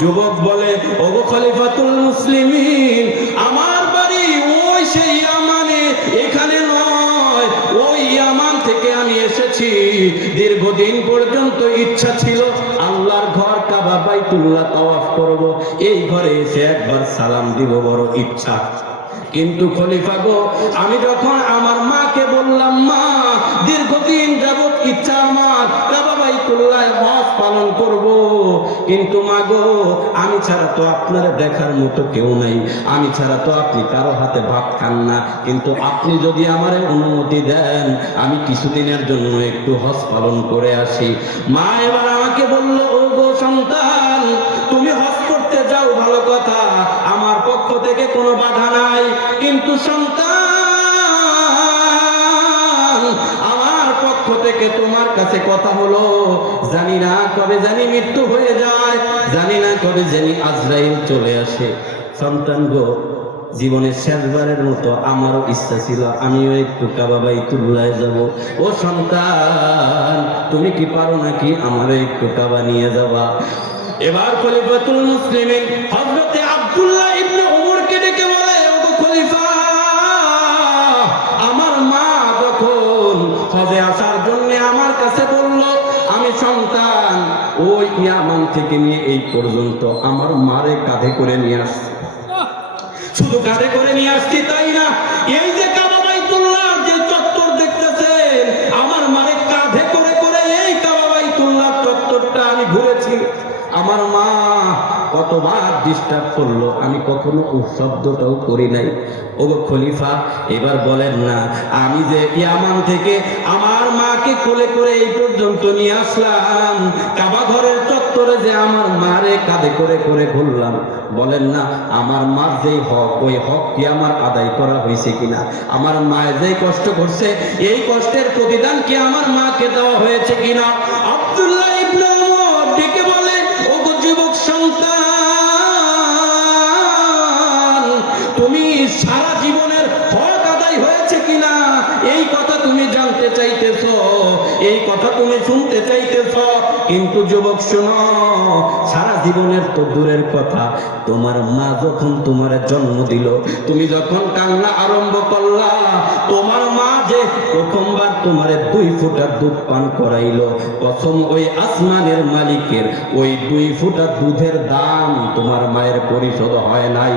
যুবক বলে, ওগো খলিফাতুল মুসলিমিন, আমার বাড়ি ওই সেই ইয়ামানে এখানে নয়, ওই ইয়ামান থেকে আমি এসেছি। দীর্ঘদিন পর্যন্ত ইচ্ছা ছিল, আল্লাহর ঘর কাবা বাইতুল্লাহ তাওয়াফ করব। এই ঘরে এসে একবার সালাম দিব, বড় ইচ্ছা। কিন্তু খলিফা গো, আমি যখন আমার মাকে বললাম, মা, দীর্ঘদিন যাবত ইচ্ছা আমার, কাবা বাইতুল্লাহ হজ পালন করব। কিন্তু মা গো আমি ছাড়া তো আপনার দেখার মতো কেউ নাই। আমি ছাড়া তো আপনি কারও হাতে ভাত খান না। কিন্তু আপনি যদি আমার অনুমতি দেন, আমি কিছুদিনের জন্য একটু হজ পালন করে আসি। মা এবার আমাকে বলল ও গো সন্তান, তুমি হজ করতে যাও, ভালো কথা। আমার পক্ষ থেকে কোনো বাধা নাই। কিন্তু সন্তান থেকে তোমার কাছে কথা হলো, জানি না কবে জানি মৃত্যু হয়ে যায়, জানি না কবে জানি আজরাইল চলে আসে। সন্তান গো, জীবনের শেষবারের মতো আমারও ইচ্ছা ছিল, আমিও একটু কাবাবাই তুল্লায় যাব। ও সন্তান, তুমি কি পারো নাকি আমারও একটু কাবা নিয়ে যাবা? এবার খলিফাতুল মুসলিমিন হযরতে আব্দুল্লাহ ইবনে ওমরকে ডেকে বলে ওগো খলিফা, আমার মা যখন হজে আমার কাছে বলল, আমি সন্তান, ওই ইয়ামান থেকে নিয়ে এই পর্যন্ত আমার মারে কাঁধে করে নিয়ে আসছে। শুধু কাঁধে করে নিয়ে আসছি তাই না, এই যে কাবা যে চত্বর দেখতেছেন, আমার মারে কাঁধে করে করে এই কাবা বাইতুল্লাহ চত্বরটা আমি ঘুরেছি। আমার মা কতবার ডিস্টার্ব করল? আমি কখনো শব্দটাও করি নাই। ও খলিফা, এবার বলেন না, আমি যে ইয়ামান থেকে আমার মাকে কোলে করে এই পর্যন্ত নিয়ে আসলাম, কাবা ঘরের চত্বরে যে আমার মারে কাঁধে করে করে ঘুরলাম বলেন না, আমার মার হক, ওই হক কি আমার আদায় করা হয়েছে কিনা? আমার মায়ের যেই কষ্ট করছে এই কষ্টের প্রতিদান কি আমার মাকে দেওয়া হয়েছে কিনা? আব্দুল্লাহ চাইতেছ, এই কথা তুমি শুনতে চাইতেছ। কিন্তু যুবক, শোনো, সারা জীবনের তো দূরের কথা। তোমার মা যখন তোমার জন্ম দিল, তুমি যখন কান্না আরম্ভ করলা, তোমার মা যে প্রথমবার তোমার দুই ফুটা দুধ পান করাইলো, প্রথম ওই আসমানের মালিকের, ওই দুই ফুটা দুধের দাম তোমার মায়ের পরিশোধ হয় নাই।